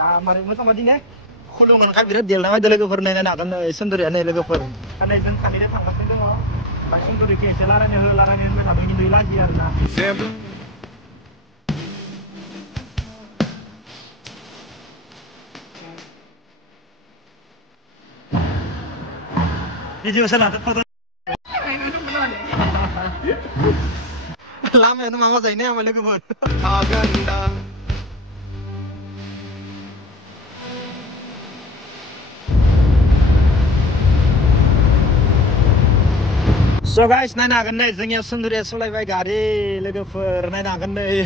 मारै मोजां बादि ने खुलुमोनखाय बिराद देरलांबाय लोगोफोर नायनो हागोन सुन्दरिया नै लोगोफोर खानाय जों खानैजों थांगासिनो दङ बा सुन्दरिखौ एसे रायलायनो होनबाय थादों खिन्थु लाजियो आरोना भिडिअ लादो फट' लामायानो माबा जायो ने आंबो लोगोफोर So guys, naik nagan nih, zengnya sendiri solai baik gari, lagi per naik nagan nih.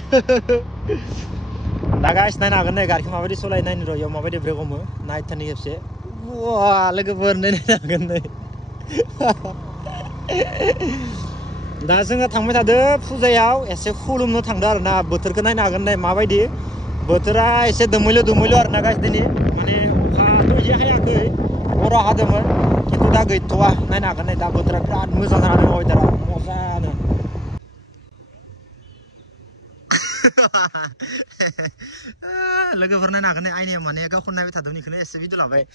Dah guys, naik nagan nih, gari kemana di solai naik nih roh, yang mana di brek kamu, naik tani kepse. Wah, lagi per naik nagan nih. Dah zengnya thang macam ada, puja yau, ese fulum no thang dar, na buter ke naik nagan nih, mana di, buterah ese dumulu arna guys dini, mana, tuh je kayak aku, orang ada mah. Itu dah gitu ah, naik nagan nih, dah buter berat, musuh sana ada mau jalan, musuh na. Lagi pernah nagan nih, ini mana kau pun naik tadi nih, kena ese video lah, bay.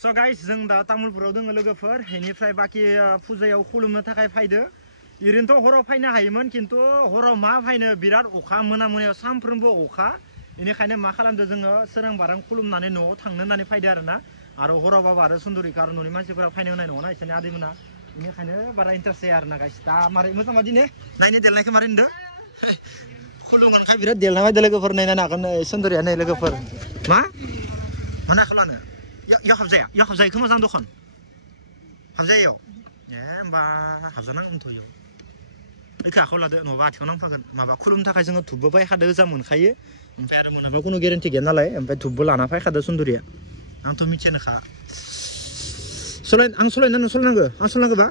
So guys, zeng dah tamul peraudeng lagi per, ini fly baki puja yau kulum nanti kayak fayda. Irin tuh horor fayna hayman, kintu horor mah fayna birat oka, mana samprembo oka. Ini kayaknya makalam tuh zeng serang barang kulum nane no, thangnen nane fayda arna. Aru horor bawa ada sunduri karena ini masih berapa fayna nane no, na istilahnya ada mana. Ini kayaknya bara interest ya arna guys. Dah mari musim apa ini? Nah ini jalan kemarin dah. Kulum kan kayak birat jalan aja lagi per nane nakan sunduri ane lagi per. Ma? Mana kelana? Ya habzaya, kemana sang dokan? Habzaya yo. Ya, mbak habzana untuk yo. Ika aku lada no bati konang pakai, maba kulum tak kayak jangan tubuh pakai kada zaman kaye, sampai ada mana baku no guarantee gana lah, sampai tubuh lana pakai kada sunduri ya. Ang tu micen kah? Sulain nangga, ba?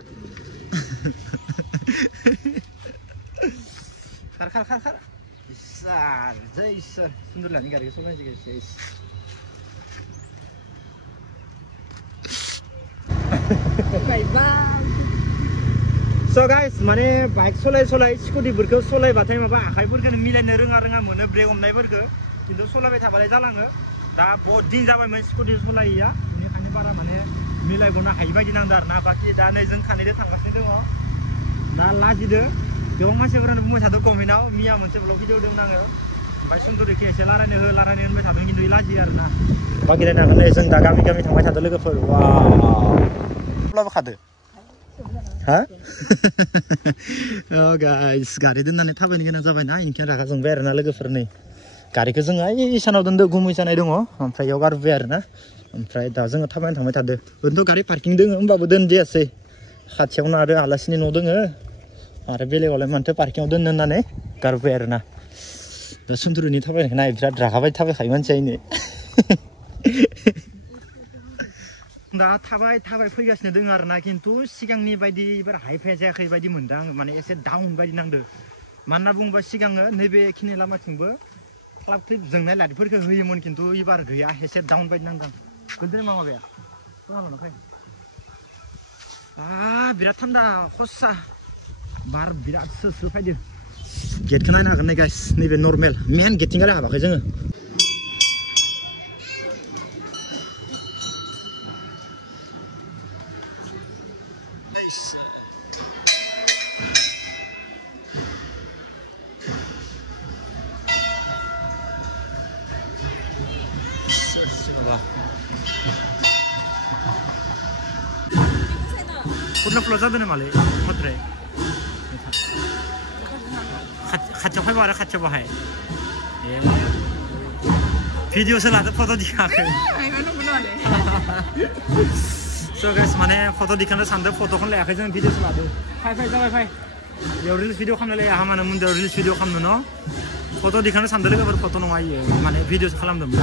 Kar. Isar, jaisar, sundur lah ni gari sulain juga jais. Bye. So guys, mana bike solai, scooty berke solai batai maba akai berke milai nerenga mana brake om nai berke, itu solai betah balai jalan ke, dah bodin jabai main scooty solai ya, ini kane bara mana milai guna hai bagi nang dar, na baki dah nezeng kane deh tangkas ni dong, dah lagi deh, jauh masih orang buat satu kominau, mia masih vlog video dong nang ke, bike suntur dek laran ni betah dong ini lagi ya na, bagi dah nang nezeng dah kami tangkai satu lagi for, wow, vlog kade. Hah? Oh guys, gari dan nanti tahu ini kan zaman ini kan raga zong ber na lagi ferni. Gari ke zong ay sana udah gumui sana itu ngo, ampai yogar ber na, ampai dah zong tahu ini tade. Untuk gari parking deng, mbak buden dia sih. Kacau na ada alas ini nodeng ada beli oleh mantep parking udah nana ne, gar ber na. Dah suntur ini tahu ini kan berat raga bayi tahu kayak mana ini. दा थाबाय फैगासिनो दङ आरोना खिन्थु सिगांनि बायदि एबार hi fi जायाखै बायदि मोनदां माने एसे डाउन बायदि नांदो मानना बुङोबा सिगाङो नैबे खिनि लामाथिंबो क्लाब क्लिप जोंनाय लाइटफोरखौ होयोमोन खिन्थु एबार गैया एसे डाउन बायदि नांदां गोदो माबाया खोनानो फै बिराद थान्दा खस्सा बार बिराद स्रो फैदो गेटखौ नायनो हागोन नै गाइस नैबे नर्मेल मेन गेटथिं गालाय हाबाखै जोङो Pernah pulau jatuh nih malah, matre. Kaca apa bara kaca bahaya. Video selada foto dikakai. So guys, mana foto dikannya sandar foto kan leh, jangan video selada. Hai, jangan hai. Ya reels video kan leh, mana mundur reels video kan no. Foto dikannya sandar juga berfoto nongay, mana video sekalam dong.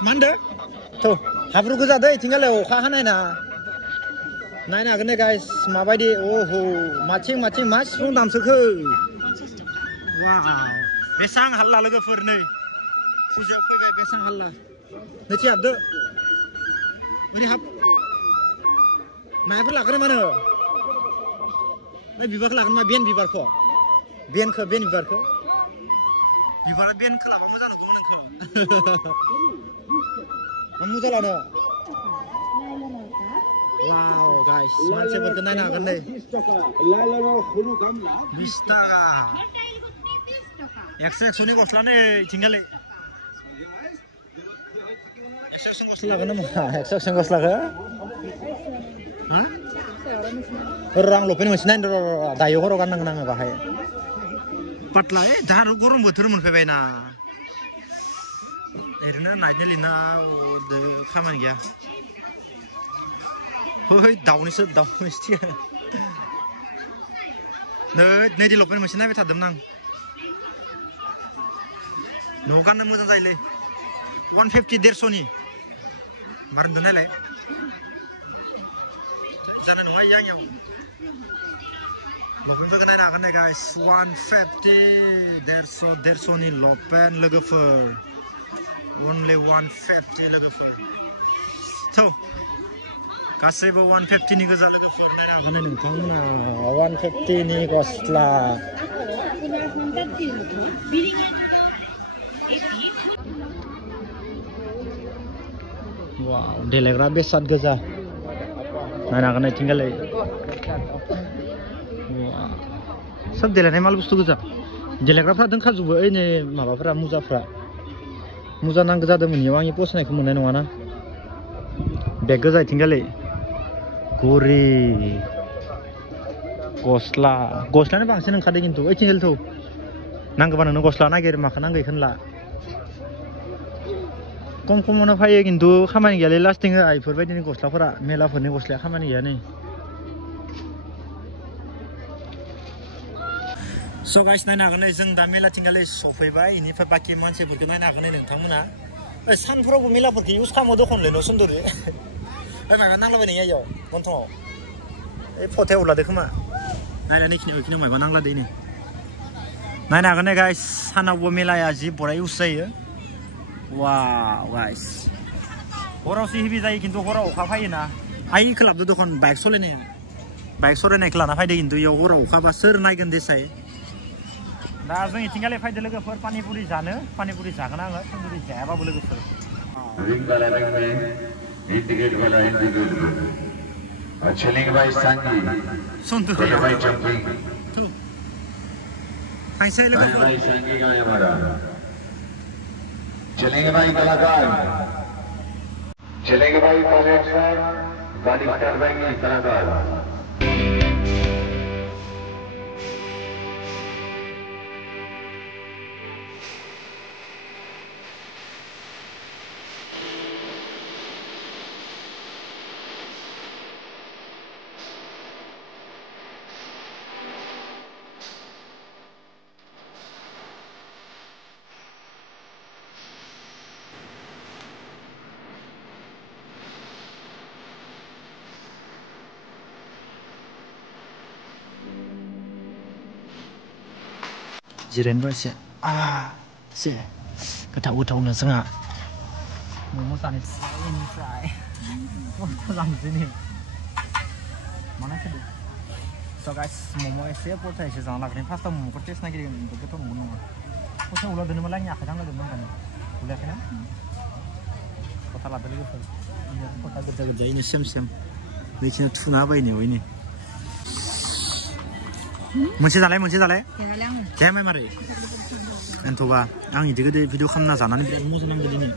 Manda, tuh, habru guza deh, tinggal leh, oka hanai na, naik na gini guys, mabai di, macing mas, pun dam suku, wow, besang halla lagi furni, sujak pakai besang halla, nanti abdu, beri hap, main pun lakukan mana, बे बिबारखौ लागोन मा Ben बिबारखौ बेनखौ Ben बिबारखौ बिबारा बेनखौ लाबा मोजां नुदोंमोन नोंखौ मोजां लानो वाव गाइस मानसिफोरखौ नायनो हागोन नै 20 टाका 100 नि गस्ला नै थिंगालै 100 गस्ला लागोन नामा 100 गस्लाखौ रां लपेन मोनसे नायनो र' दायो हराव गाननांगोन आङो बाहाय पातला दा गरम बोथोर मोनफैबाय ना ओरैनो नायनो लिरना खामानि गैया है दाउनिसो नै दि लपेन मोनसे नायबाय थादोंमोन आं न'आव गाननो मोजां जायोलै 150 150 नि मारदों नायलाय जानो नङा इयो आंनियाव लपेनफोरखौ नायनो हागोन नै गाइस 150 150 नि लपेन लोगोफोर only 150 लोगोफोर थ' गासैबो 150 नि गोजा लोगोफोर नायनो हागोन नोंथांमोना 150 नि गस्ला वाव देलायग्रा बेसाद गोजा नायनो हागोन थिंगालै सब देलायनाय माल बुस्थु गोजा देलायग्राफ्रा दोंखाजोबो ओइ नै माबाफ्रा मुजा नांगौ जादोंमोन इयाव आंनि पसनायखौ मोननाय नङाना बेग गोजा थिंगालै घरि गस्लायानो बांसिन ओंखारदों खिन्थु ओइ थिंगालथ' नांगौबा नोंनो गस्ला नागिर माखौ नांगौ बेखौनो ला खम खमावनो फैयो खिन्थु खामानि गैयालै लास्टिं होआ बेफोरबायदिनि गस्लाफोरा मेलाफोरनि गस्लाया खामानि गैया नै स' गाइस नायनो हागोन नै जों दा मेलाथिंगालै सफैबाय बेनिफ्राय बाखि मानसिफोरखौ नायनो हागोन नै नोंथांमोना सानफोरावबो मेलाफोरखौ इउज खालामो दखनलै न' सुन्दुरि माबा नांलाबाय नों इयाव गन्थङाव ओइ फथायाव लादो खोमा नायनानै खिनियाव माबा नांला दै नायनो हागोन नै गाइस सानावबो मेलाया जि बरा इउज जायो वाव गाइस हरावसो हेभि जायो खिन्थु हराव अखा फैयोना आइखौ लाबोदो दखन बाइक सालायनायखौ लाना फैदो खिन्थु इयाव हराव अखाबा सोर नायगोन देसाय दा जों इथिंगालै फैदो लोगोफोर पानिपुरि जागोन आङो तन्दुरि जायाबाबो लोगोफोर चलेंगे भाई सांगी भाई जंपिंग भाई सांगी का है हमारा चलेंगे भाई कलाकार चलेंगे भाई गाड़ी करवाएंगे कलाकार जिरायनो एसे एसे गोथावनो जोंहा मम' जानोसै बेनिफ्राय जानोसै नै माना फैदो स' गाइस मम' एसे पथा एसे जाना लाग्रोनि फार्स्टआव मम'खौ टेस्ट नागिरगोन गोथाव नंगौ नङा पथायाव उलाव दोनोमोन आंनि आखाइ दांलायदोंमोन होननानै उलायाखैना पथा लादो लोगोफोर पथा गोजा गोजायैनो सेम नैथिनो थुना होबाय नै वैनो मोनसे जालाय जायामाय मारै एन्थ'बा आं इदि गोदो भिडिअ खालामना जानानै बिराद मोजां नांगौ दिनै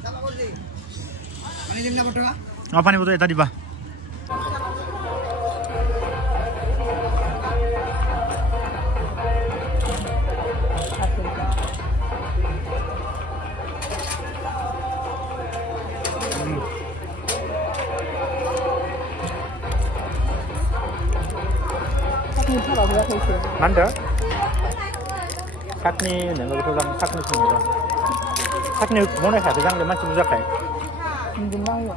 पानि बथल एटा दिबा 만들? 삭니 내가 그러다 삭니 중이다. 삭니 뭐네 가서 장래 맞지 무작해. 궁금해요.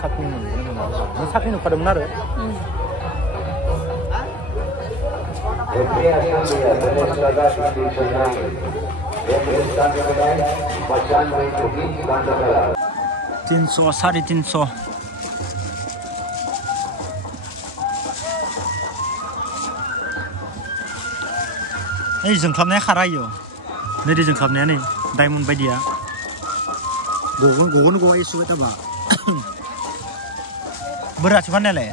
삭니는 삭니는 받으면 나를. Recreación de Venezuela institucional. Representan de Belén, Machan de Trujillo, Bandera. 300 350 ओइ जोंख्लाबनाया खारायो नै दै जोंख्लाबनाया नै डायमन्ड बायदिया गगन गवा एसुबाय थाबा बोरासो फाननायालाय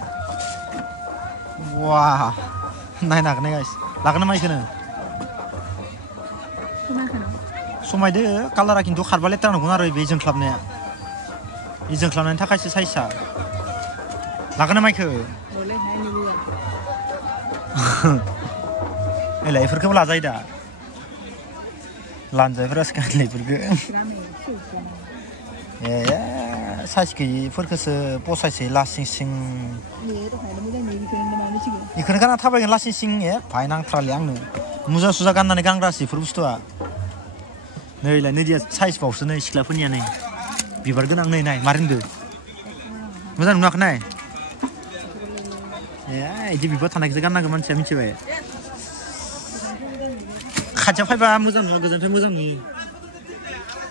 वा नायनो हागोन गाइस लागोन नामा इखोनो समायदो कालारा खिन्थु खारबा लेथ्रा नंगोन आरो बे जोंख्लाबनाया इ जोंख्लाबनायनि थाखायसो साइजआ लागोन नामा इखो एलाय इफोरखौबो लाजायो दा लानजायफोरा सिखायलाय इफोरखो ए साइज गैयिफोरखौसो पसायसै लासिं सिं इखोनो गानना थाबायगोन लासिं सिं ए भाइ नांथ्रालै आंनो मुजा सुजा गाननानै गानग्रासो इफोर बुस्थुआ नैलाय नैदिया साइज बावसो नै सिख्लाफोरनिया नै बिबार गोनां नै नाय मारै होनदो मोजां नुवाखै नाय ए इदि बिबार थानायखौसो गाननांगौ मानसिया मिथिबाय खाथियाव फैबा मोजां नुवा गोजाननिफ्राय मोजां नुयो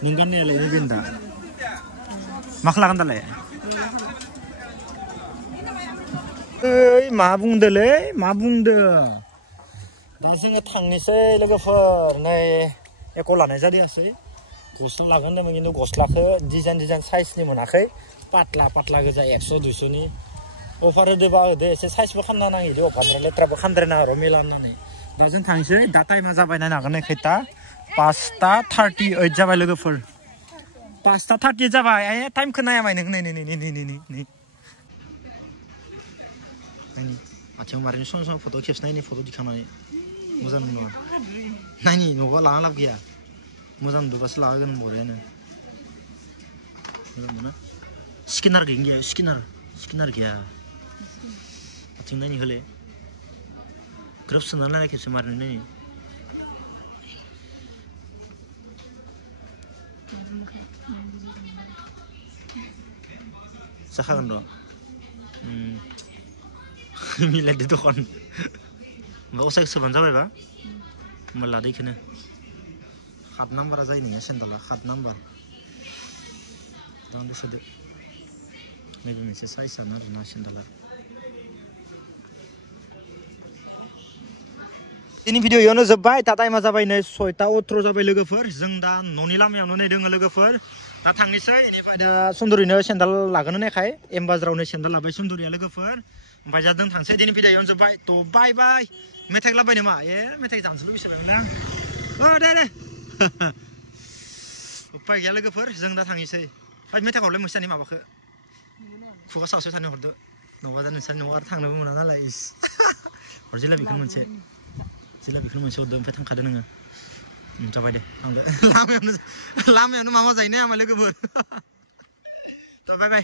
नों गाननायालाय नैबे दा मा खालागोन दालाय ओइ मा बुंदोलै मा बुंदो दा जोङो थांनोसै लोगोफोर नै एख' लानाय जादियासै गस्ला लागोन होनदोंमोन खिन्थु गस्लाखौ डिजाइन साइजनि मोनाखै पातला पातला गोजा 100 200 नि अफार होदोबा होदो एसे साइजबो खालामना नाङो अफारनिफ्राय लेथ्राबो खालामद्रायना र' मेला होननानै दा जों थांसै दा टाइमा जाबाय नायनो हागोन नै खैथा 5:38 जाबाय लोगोफोर 5:38 जाबाय ए टाइमखौ नायाबाय नों नै आथिं मारिनि सम फट' खेबनायनि फट' दिखांनानै मोजां नङा नायनि न'बा लाना लाब गैया मोजां नुबासो लाहोगोन बरियानो मोजां मोनो स्किनार गैया स्किनार गैया आथिं नायनि होले ग्रोब सोनानै नायनाय खेबसे मारिनो नायनि जाखागोन र' मिलायदो दखान ओमफ्राय असाइखौ सोबानो जाबायबा होमबा लादो इखौनो 7 नाम्बारा जायो नोंनिया सेन्देला 7 नाम्बार दांदो सोदो नैबे मोनसे साइजआनो आरोना सेन्देला दिनै भिडिअ इयावनो जोब्बाय दा टाइमा जाबाय नै 6:18 जाबाय लोगोफोर जों दा न'नि लामायावनो नै दोङो लोगोफोर दा थांनोसै इनिफ्राय दा सुन्दुरिनो सेन्देल लागोन होनायखाय एम बाजारावनो सेन्देल लाबाय सुन्दुरिया लोगोफोर ओमफ्राय जादों थांसै दिनै भिडिअ इयावनो जोब्बाय थ' बाय बाय मेथाइ लाबाय नामा ए मेथाइ जानसुल बिसाबायमोन आं दे उपाय गैया लोगोफोर जों दा थांनोसै ओमफ्राय मेथाइ हरलाय मोनसानि माबाखौ खुगा सावसो थानो हरदो नङाबा दा नोंसोर न'आव आरो थांनोबो मोना नालाय हर जिलाबिखौनो मोनसे हरदो ओमफ्राय थांखादो नोङो जाबाय दे थांदो लामायावनो मा जायो ना लोगोफोर थ' बाय बाय